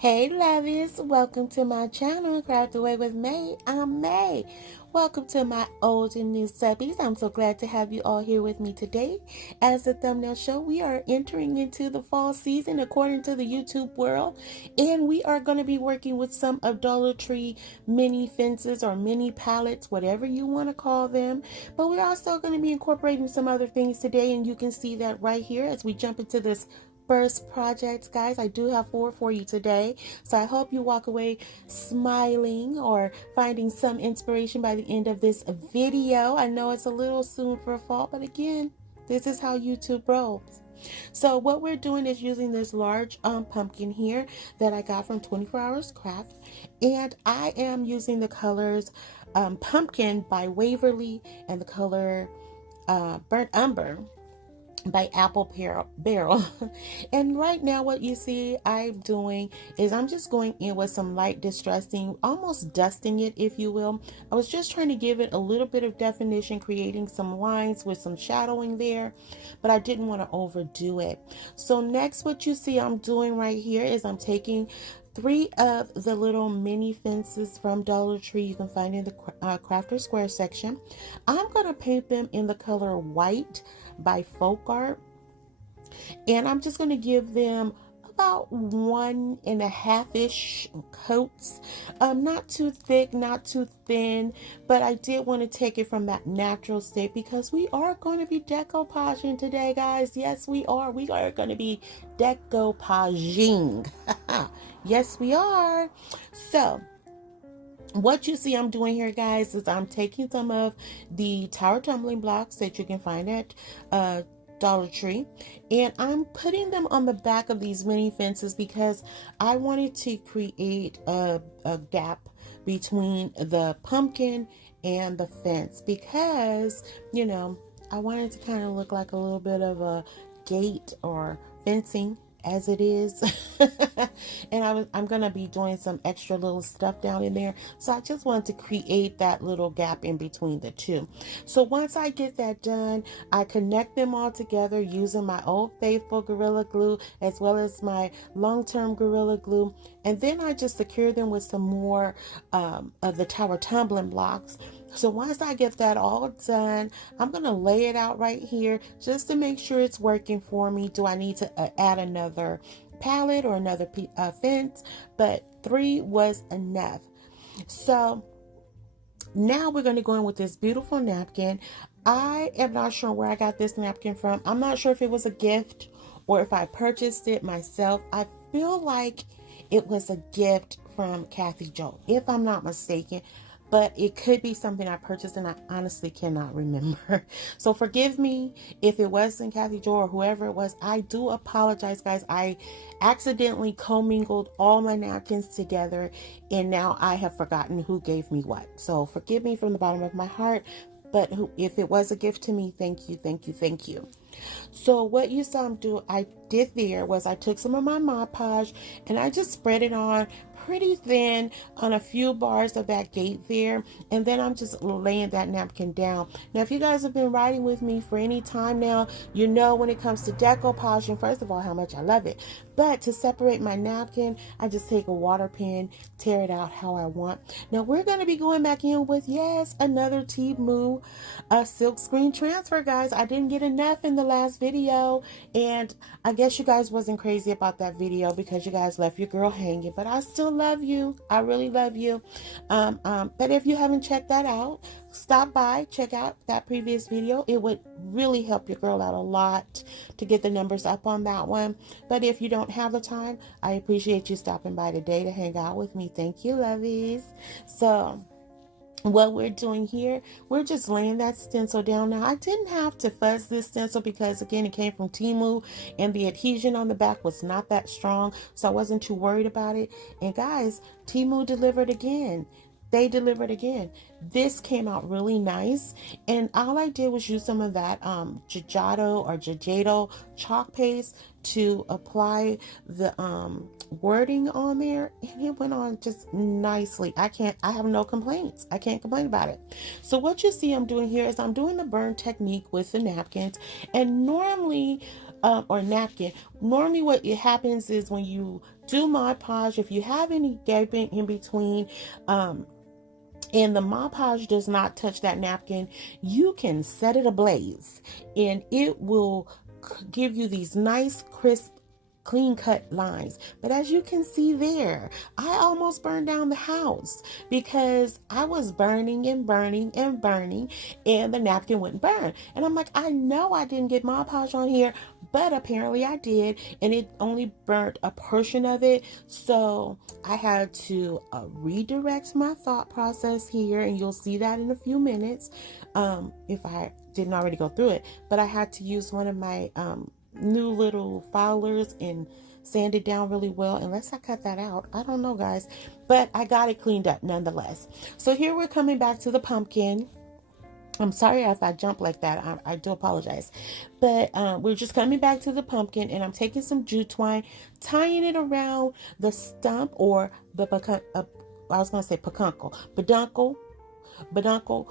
Hey lovies, welcome to my channel, Craft Away with May. I'm May. Welcome to my old and new subbies. I'm so glad to have you all here with me today. As the thumbnail show, we are entering into the fall season according to the YouTube world, and we are going to be working with some of Dollar Tree mini fences or mini pallets, whatever you want to call them. But we're also going to be incorporating some other things today, and you can see that right here as we jump into this first projects. Guys, I do have 4 for you today, so I hope you walk away smiling or finding some inspiration by the end of this video. I know it's a little soon for fall, but again, this is how YouTube rolls. So what we're doing is using this large pumpkin here that I got from 24 Hours Craft, and I am using the colors Pumpkin by Waverly and the color Burnt Umber by Apple Barrel. And right now what you see I'm doing is I'm just going in with some light distressing, almost dusting it, if you will. I was just trying to give it a little bit of definition, creating some lines with some shadowing there, but I didn't want to overdo it. So next, what you see I'm doing right here is I'm taking 3 of the little mini fences from Dollar Tree. You can find in the Crafter Square section. I'm going to paint them in the color White by Folk Art, and I'm just going to give them about 1.5-ish coats. Not too thick, not too thin, but I did want to take it from that natural state because we are going to be decoupaging today, guys. Yes, we are. We are going to be decoupaging. Yes, we are. So what you see I'm doing here, guys, is I'm taking some of the tower tumbling blocks that you can find at Dollar Tree, and I'm putting them on the back of these mini fences because I wanted to create a gap between the pumpkin and the fence, because, you know, I wanted to kind of look like a little bit of a gate or fencing as it is. And I'm gonna be doing some extra little stuff down in there, so I just wanted to create that little gap in between the two. So once I get that done, I connect them all together using my old faithful Gorilla Glue as well as my long-term Gorilla Glue, and then I just secure them with some more of the tower tumbling blocks. So once I get that all done, I'm going to lay it out right here just to make sure it's working for me. Do I need to add another palette or another fence? But 3 was enough. So now we're going to go in with this beautiful napkin. I am not sure where I got this napkin from. I'm not sure if it was a gift or if I purchased it myself. I feel like it was a gift from Kathy Jo, if I'm not mistaken. But it could be something I purchased and I honestly cannot remember. So forgive me if it wasn't Kathy Jo or whoever it was. I do apologize, guys. I accidentally commingled all my napkins together, and now I have forgotten who gave me what. So forgive me from the bottom of my heart. But if it was a gift to me, thank you, thank you, thank you. So what you saw I did there was I took some of my Mod Podge and I just spread it on pretty thin on a few bars of that gate there, and then I'm just laying that napkin down. Now if you guys have been riding with me for any time now, you know when it comes to decoupaging, first of all, how much I love it. But to separate my napkin, I just take a water pen, tear it out how I want. Now we're going to be going back in with, yes, another Temu silk screen transfer, guys. I didn't get enough in the last video, and I guess you guys wasn't crazy about that video because you guys left your girl hanging, but I still love you. I really love you. But if you haven't checked that out, stop by, check out that previous video. It would really help your girl out a lot to get the numbers up on that one. But if you don't have the time, I appreciate you stopping by today to hang out with me. Thank you, lovies. So what we're doing here, we're just laying that stencil down. Now I didn't have to fuzz this stencil because again it came from Temu and the adhesion on the back was not that strong, so I wasn't too worried about it. And guys, Temu delivered again. They delivered again. This came out really nice, and all I did was use some of that Jajado chalk paste to apply the wording on there, and it went on just nicely. I have no complaints. I can't complain about it. So what you see I'm doing here is I'm doing the burn technique with the napkins, and normally or napkin. Normally what it happens is when you do Mod Podge, if you have any gaping in between, and the Mod Podge does not touch that napkin, you can set it ablaze and it will give you these nice crisp clean cut lines. But as you can see there, I almost burned down the house because I was burning and burning and burning, and the napkin wouldn't burn. And I'm like, I know I didn't get Mod Podge on here, but apparently I did, and it only burnt a portion of it. So I had to redirect my thought process here, and you'll see that in a few minutes, if I didn't already go through it. But I had to use one of my new little filers and sand it down really well, unless I cut that out. I don't know, guys, but I got it cleaned up nonetheless. So here we're coming back to the pumpkin. I'm sorry if I jump like that. I do apologize. But we're just coming back to the pumpkin, and I'm taking some jute twine, tying it around the stump, or the I was going to say peduncle,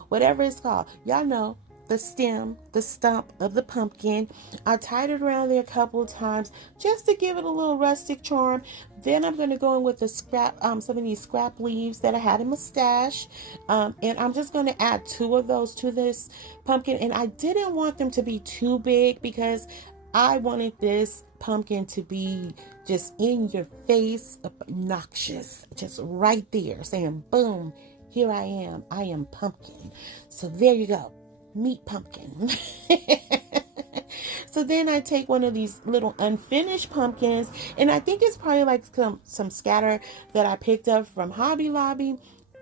whatever it's called. Y'all know, the stem, the stump of the pumpkin. I tied it around there a couple of times just to give it a little rustic charm. Then I'm going to go in with the some of these scrap leaves that I had in my stash. And I'm just going to add 2 of those to this pumpkin. And I didn't want them to be too big because I wanted this pumpkin to be just in your face, obnoxious, just right there, saying, boom, here I am pumpkin. So there you go. Meat pumpkin. So then I take one of these little unfinished pumpkins, and I think it's probably like some scatter that I picked up from Hobby Lobby.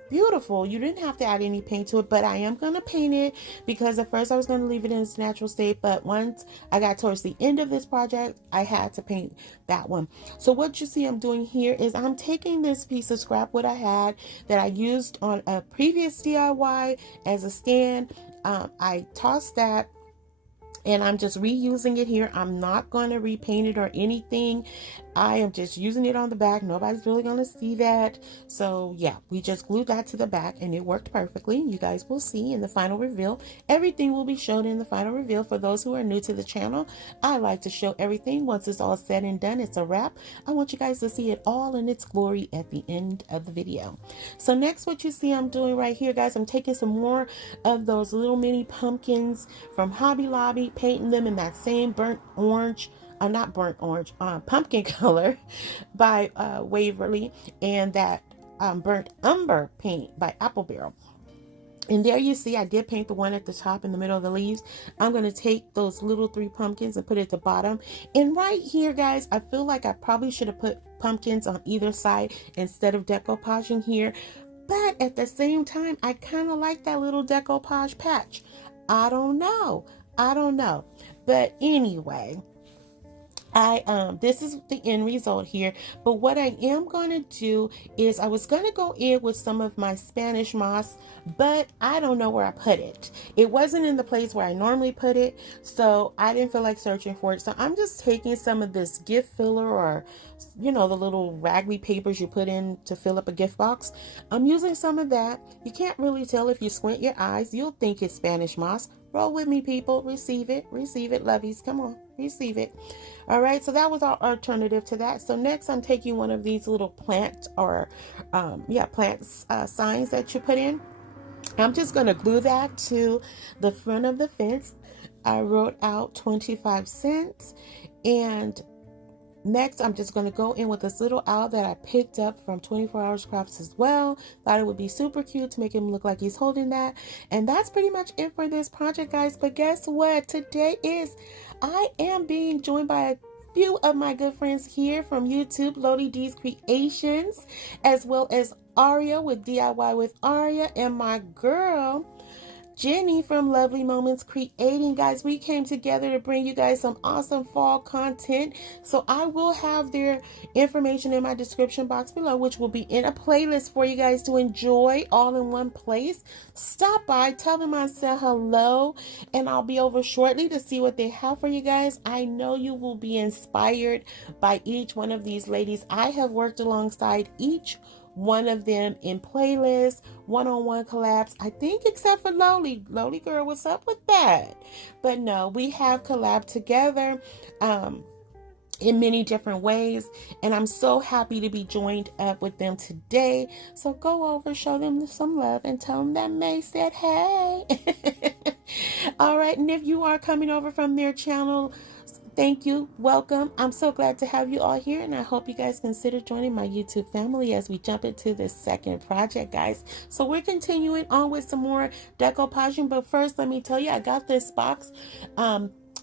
Beautiful. You didn't have to add any paint to it, but I am going to paint it because at first I was going to leave it in its natural state, but once I got towards the end of this project, I had to paint that one. So what you see I'm doing here is I'm taking this piece of scrap wood I had that I used on a previous DIY as a stand. I tossed that, and I'm just reusing it here. I'm not going to repaint it or anything. I am just using it on the back. Nobody's really going to see that. So yeah, we just glued that to the back, and it worked perfectly. You guys will see in the final reveal. Everything will be shown in the final reveal. For those who are new to the channel, I like to show everything. Once it's all said and done, it's a wrap. I want you guys to see it all in its glory at the end of the video. So next, what you see I'm doing right here, guys, I'm taking some more of those little mini pumpkins from Hobby Lobby, painting them in that same pumpkin color by Waverly, and that burnt umber paint by Apple Barrel. And there you see I did paint the one at the top in the middle of the leaves. I'm going to take those little 3 pumpkins and put it at the bottom. And right here, guys, I feel like I probably should have put pumpkins on either side instead of decoupaging here. But at the same time, I kind of like that little decoupage patch. I don't know. But anyway, this is the end result here. But what I am going to do is I was going to go in with some of my Spanish moss, but I don't know where I put it. It wasn't in the place where I normally put it, so I didn't feel like searching for it. So I'm just taking some of this gift filler, or the little raggedy papers you put in to fill up a gift box. I'm using some of that. You can't really tell if you squint your eyes. You'll think it's Spanish moss. Roll with me, people. Receive it, lovies. Come on, receive it. All right, so that was our alternative to that. So next, I'm taking one of these little plant or signs that you put in. I'm just going to glue that to the front of the fence. I wrote out 25 cents. And next, I'm just going to go in with this little owl that I picked up from 24 Hours Crafts as well. Thought it would be super cute to make him look like he's holding that. And that's pretty much it for this project, guys. But guess what? I am being joined by a few of my good friends here from YouTube, LolliD's Creations, as well as Aurea with DIY with Aurea, and my girl Jenny from Lovely Moments Creating. Guys, we came together to bring you guys some awesome fall content. So I will have their information in my description box below, which will be in a playlist for you guys to enjoy all in one place. Stop by, tell them I said hello, and I'll be over shortly to see what they have for you guys. I know you will be inspired by each one of these ladies. I have worked alongside each one of them in playlist, one-on-one collabs, I think, except for LolliD girl, what's up with that? But no, we have collabed together in many different ways, and I'm so happy to be joined up with them today. So go over, show them some love, and tell them that May said hey. All right, and if you are coming over from their channel, thank you, welcome. I'm so glad to have you all here, and I hope you guys consider joining my YouTube family as we jump into this second project, guys. So we're continuing on with some more decoupaging, but first let me tell you, I got this box,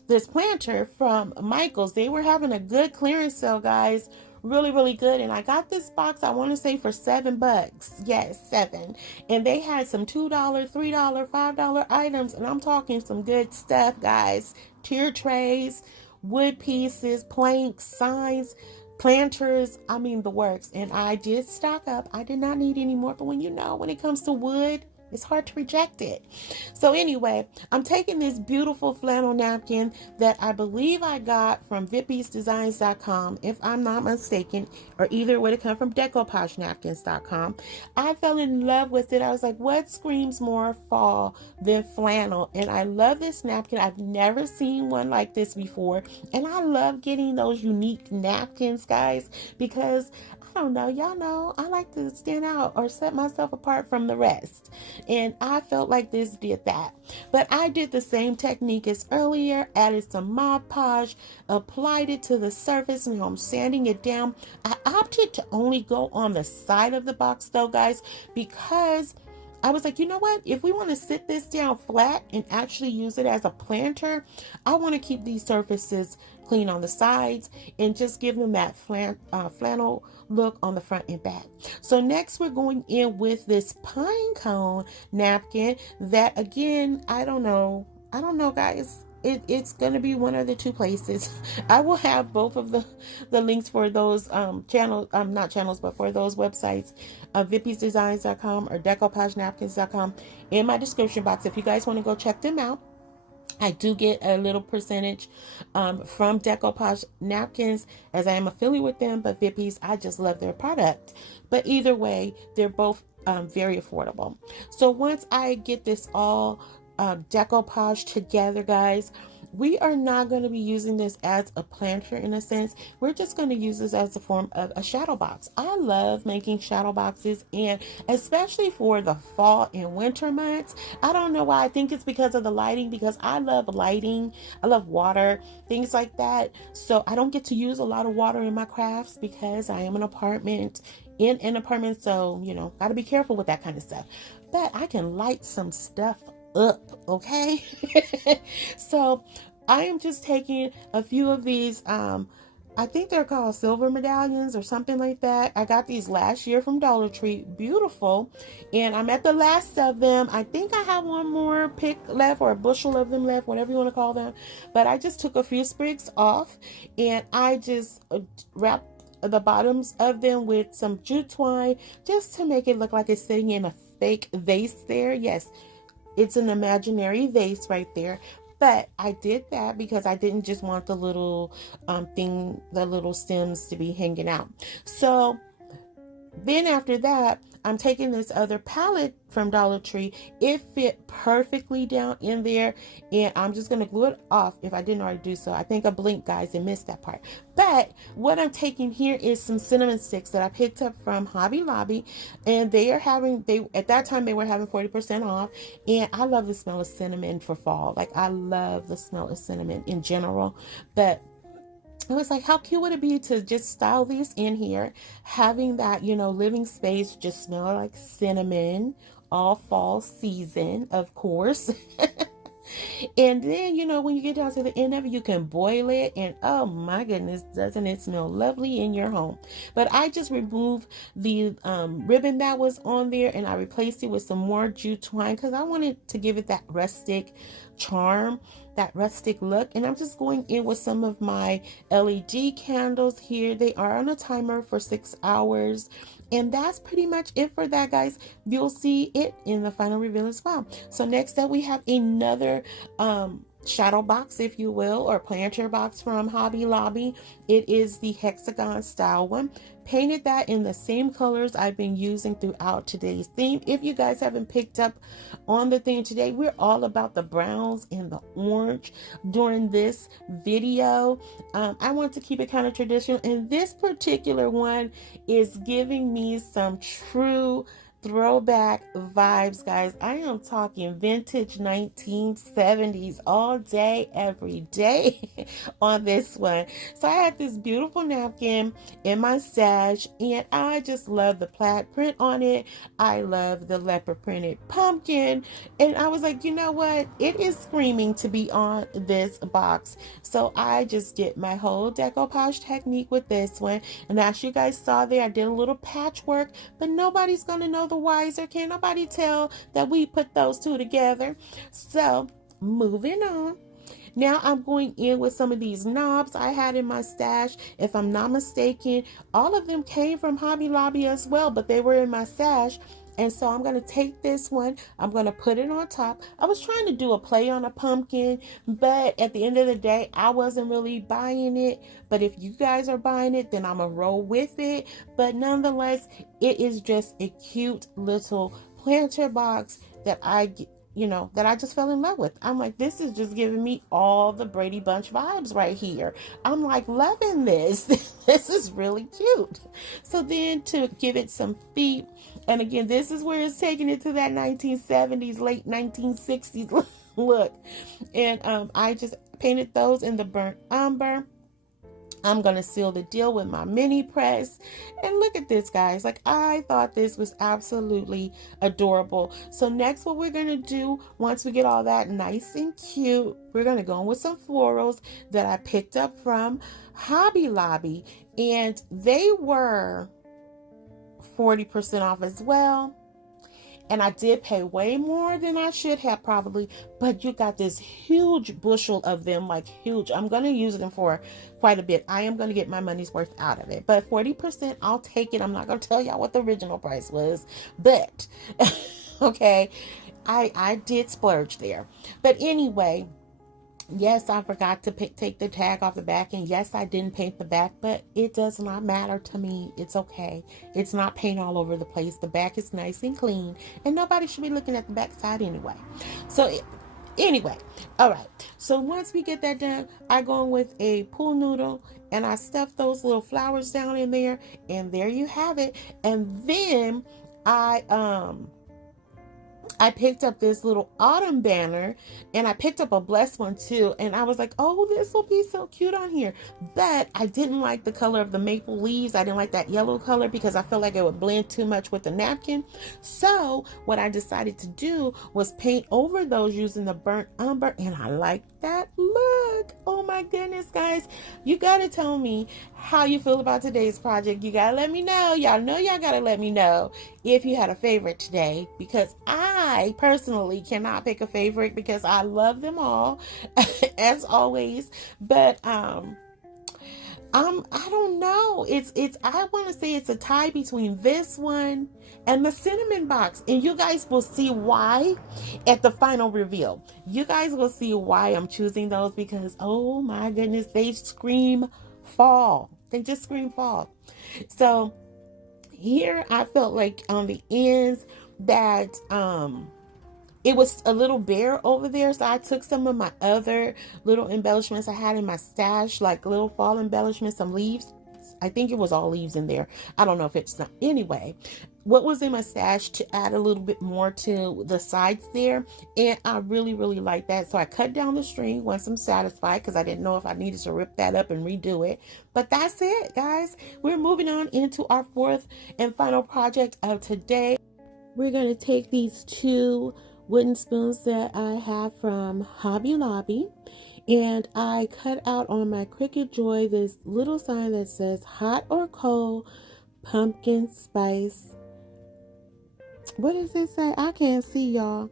this planter from Michael's. They were having a good clearance sale, guys. Really good. And I got this box, I want to say, for $7. Yes, 7. And they had some $2, $3, $5 items, and I'm talking some good stuff, guys. Tier trays, wood pieces, planks, signs, planters, I mean the works. And I did stock up. I did not need any more, but when it comes to wood, it's hard to reject it. So anyway, I'm taking this beautiful flannel napkin that I believe I got from VippiesDesigns.com, if I'm not mistaken, or either would have come from DecopagNapkins.com. I fell in love with it. I was like, what screams more fall than flannel? And I love this napkin. I've never seen one like this before. And I love getting those unique napkins, guys, because I don't know, y'all know, I like to stand out or set myself apart from the rest. And I felt like this did that. But I did the same technique as earlier, added some Mod Podge, applied it to the surface, and I'm sanding it down. I opted to only go on the side of the box though, guys, because I was like, you know what? If we want to sit this down flat and actually use it as a planter, I want to keep these surfaces clean on the sides and just give them that flannel look on the front and back. So next we're going in with this pine cone napkin that, again, I don't know, guys. It's going to be one of the two places. I will have both of the links for those not channels, but for those websites, VippiesDesigns.com or DecopagNapkins.com, in my description box if you guys want to go check them out. I do get a little percentage from Decoupage Napkins, as I am affiliated with them, but Vippies, I just love their product. But either way, they're both very affordable. So once I get this all decoupage together, guys, we are not going to be using this as a planter in a sense. We're just going to use this as a form of a shadow box. I love making shadow boxes, and especially for the fall and winter months. I don't know why. I think it's because of the lighting, because I love lighting. I love water, things like that. So I don't get to use a lot of water in my crafts because I am in an apartment, so got to be careful with that kind of stuff. But I can light some stuff up, okay? So I am just taking a few of these, I think they're called silver medallions or something like that. I got these last year from Dollar Tree. Beautiful. And I'm at the last of them. I think I have one more pick left, or a bushel of them left, whatever you want to call them. But I just took a few sprigs off, and I just wrapped the bottoms of them with some jute twine just to make it look like it's sitting in a fake vase there. Yes, it's an imaginary vase right there. But I did that because I didn't just want the little the little stems to be hanging out. So then after that, I'm taking this other palette from Dollar Tree. It fit perfectly down in there, and I'm just going to glue it off if I didn't already do so. I think I blinked, guys, and missed that part. But what I'm taking here is some cinnamon sticks that I picked up from Hobby Lobby, and at that time they were having 40% off, and I love the smell of cinnamon for fall. Like, I love the smell of cinnamon in general, but I was like, how cute would it be to just style these in here, having that, living space just smell like cinnamon all fall season, of course. And then, when you get down to the end of it, you can boil it, and oh my goodness, doesn't it smell lovely in your home? But I just removed the ribbon that was on there, and I replaced it with some more jute twine because I wanted to give it that rustic charm, that rustic look. And I'm just going in with some of my LED candles here. They are on a timer for 6 hours. And that's pretty much it for that, guys. You'll see it in the final reveal as well. So next up, we have another shadow box, if you will, or planter box from Hobby Lobby. It is the hexagon style one. Painted that in the same colors I've been using throughout today's theme. If you guys haven't picked up on the theme today, we're all about the browns and the orange during this video. I want to keep it kind of traditional, and this particular one is giving me some true throwback vibes, guys. I am talking vintage 1970s all day, every day on this one. So I had this beautiful napkin in my stash, and I just love the plaid print on it. I love the leopard printed pumpkin, and I was like, you know what? It is screaming to be on this box. So I just did my whole decoupage technique with this one, and as you guys saw there, I did a little patchwork, but nobody's gonna know the wiser. Can't nobody tell that we put those two together. So moving on. Now I'm going in with some of these knobs I had in my stash. If I'm not mistaken, all of them came from Hobby Lobby as well, but they were in my stash. And so I'm going to take this one, I'm going to put it on top. I was trying to do a play on a pumpkin, but at the end of the day, I wasn't really buying it. But if you guys are buying it, then I'm going to roll with it. But nonetheless, it is just a cute little planter box that that I just fell in love with. I'm like, this is just giving me all the Brady Bunch vibes right here. I'm like loving this. This is really cute. So then to give it some feet, and again, this is where it's taking it to that 1970s, late 1960s look. And I just painted those in the burnt umber. I'm going to seal the deal with my mini press. And look at this, guys. Like, I thought this was absolutely adorable. So next, what we're going to do, once we get all that nice and cute, we're going to go in with some florals that I picked up from Hobby Lobby. And they were 40% off as well. And I did pay way more than I should have probably, but you got this huge bushel of them, like huge. I'm going to use them for quite a bit. I am going to get my money's worth out of it, but 40%, I'll take it. I'm not going to tell y'all what the original price was, but okay, I did splurge there. But anyway, yes, I forgot to take the tag off the back, and yes, I didn't paint the back, but it does not matter to me. It's okay. It's not paint all over the place. The back is nice and clean, and nobody should be looking at the back side anyway. So anyway, all right. So once we get that done, I go in with a pool noodle, and I stuff those little flowers down in there, and there you have it. And then I picked up this little autumn banner, and I picked up a blessed one too. And I was like, oh, this will be so cute on here. But I didn't like the color of the maple leaves. I didn't like that yellow color because I felt like it would blend too much with the napkin. So what I decided to do was paint over those using the burnt umber. And I like that look. Oh my goodness, guys. You got to tell me how you feel about today's project. You got to let me know. Y'all know y'all got to let me know if you had a favorite today, because I personally cannot pick a favorite because I love them all as always. But I don't know. I want to say it's a tie between this one and the cinnamon box. And you guys will see why at the final reveal. You guys will see why I'm choosing those, because oh my goodness, they scream fall. They just scream fall. So here I felt like on the ends that it was a little bare over there, so I took some of my other little embellishments I had in my stash, like little fall embellishments, some leaves. I think it was all leaves in there. I don't know if it's not. Anyway, what was in my stash to add a little bit more to the sides there, and I really like that. So I cut down the string once I'm satisfied, because I didn't know if I needed to rip that up and redo it. But that's it, guys. We're moving on into our fourth and final project of today. We're going to take these two wooden spoons that I have from Hobby Lobby, and I cut out on my Cricut Joy this little sign that says hot or cold pumpkin spice. What does it say? I can't see, y'all.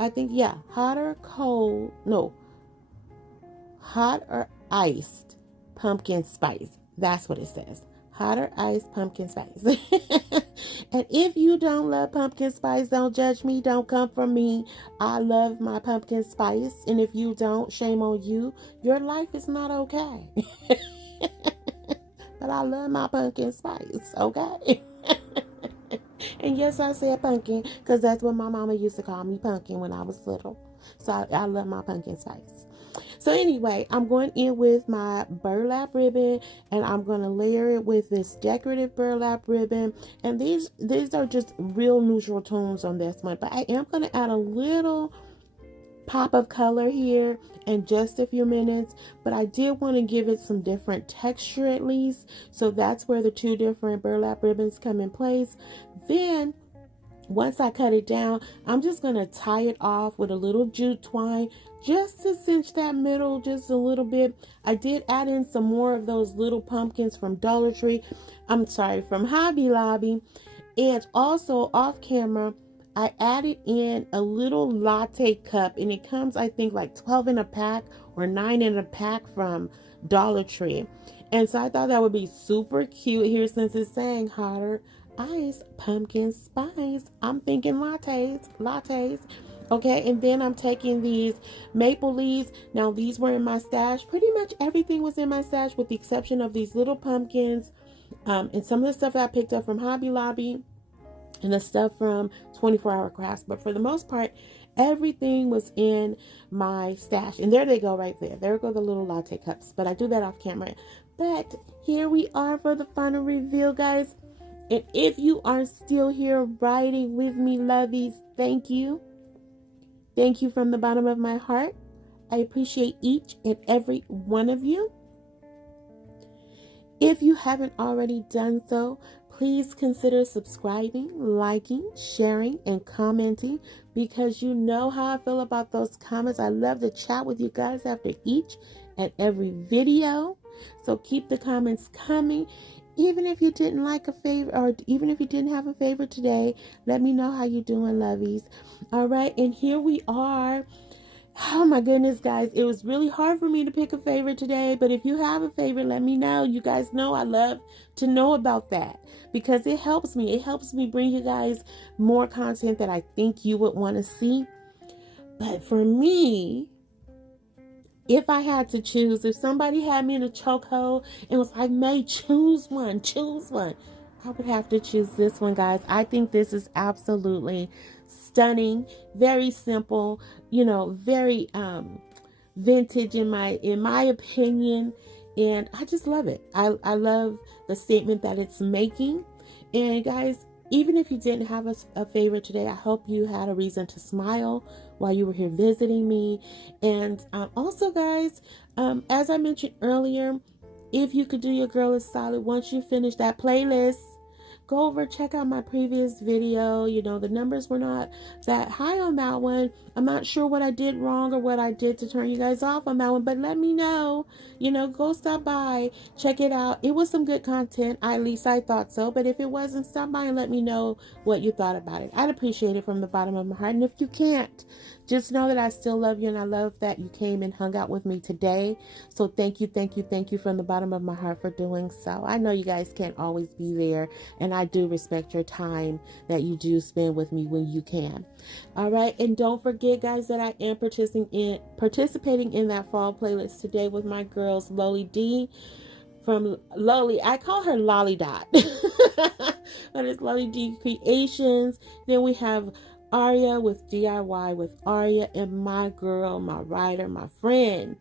I think, yeah, hot or cold, no, hot or iced pumpkin spice. That's what it says. hot or iced pumpkin spice. And if you don't love pumpkin spice, don't judge me. Don't come for me. I love my pumpkin spice. And if you don't, shame on you. Your life is not okay. But I love my pumpkin spice, okay? And yes, I said pumpkin because that's what my mama used to call me, pumpkin, when I was little. So I love my pumpkin spice. So anyway, I'm going in with my burlap ribbon, and I'm going to layer it with this decorative burlap ribbon. And these are just real neutral tones on this one, but I am going to add a little pop of color here in just a few minutes, but I did want to give it some different texture at least. So that's where the two different burlap ribbons come in place. Then once I cut it down, I'm just going to tie it off with a little jute twine just to cinch that middle just a little bit. I did add in some more of those little pumpkins from from Hobby Lobby. And also off camera, I added in a little latte cup, and it comes, I think, like 12 in a pack or 9 in a pack from Dollar Tree. And so I thought that would be super cute here since it's saying hotter ice pumpkin spice. I'm thinking lattes. Okay, and then I'm taking these maple leaves. Now these were in my stash. Pretty much everything was in my stash with the exception of these little pumpkins, and some of the stuff that I picked up from Hobby Lobby and the stuff from 24 Hour Crafts. But for the most part, everything was in my stash. And there they go right there. There go the little latte cups. But I do that off camera. But here we are for the final reveal, guys. And if you are still here riding with me, lovies, thank you. Thank you from the bottom of my heart. I appreciate each and every one of you. If you haven't already done so, please consider subscribing, liking, sharing, and commenting, because you know how I feel about those comments. I love to chat with you guys after each and every video. So keep the comments coming. Even if you didn't like a favorite, or even if you didn't have a favorite today, let me know how you're doing, lovies. All right, and here we are. Oh my goodness, guys, it was really hard for me to pick a favorite today, but if you have a favorite, let me know. You guys know I love to know about that because it helps me. It helps me bring you guys more content that I think you would want to see. But for me, if I had to choose, if somebody had me in a chokehold and was like, May, choose one, I would have to choose this one, guys. I think this is absolutely stunning, very simple, very vintage in my opinion, and I just love it. I love the statement that it's making. And guys, even if you didn't have a favorite today, I hope you had a reason to smile while you were here visiting me. And also, guys, as I mentioned earlier, if you could do your girl a solid, once you finish that playlist, go over, check out my previous video. The numbers were not that high on that one. I'm not sure what I did wrong or what I did to turn you guys off on that one, but let me know. Go stop by, check it out. It was some good content. At least I thought so. But if it wasn't, stop by and let me know what you thought about it. I'd appreciate it from the bottom of my heart. And if you can't, just know that I still love you, and I love that you came and hung out with me today. So thank you from the bottom of my heart for doing so. I know you guys can't always be there, and I do respect your time that you do spend with me when you can. All right, and don't forget, guys, that I am participating in that fall playlist today with my girls LolliD from LolliD. I call her LolliD, but it's LolliD Creations. Then we have Aurea with DIY with Aurea, and my girl, my writer, my friend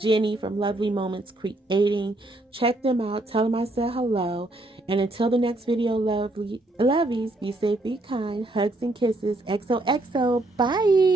Jenny from Lovely Moments Creating. Check them out. Tell them I said hello. And until the next video, lovies, be safe, be kind. Hugs and kisses. XOXO. Bye.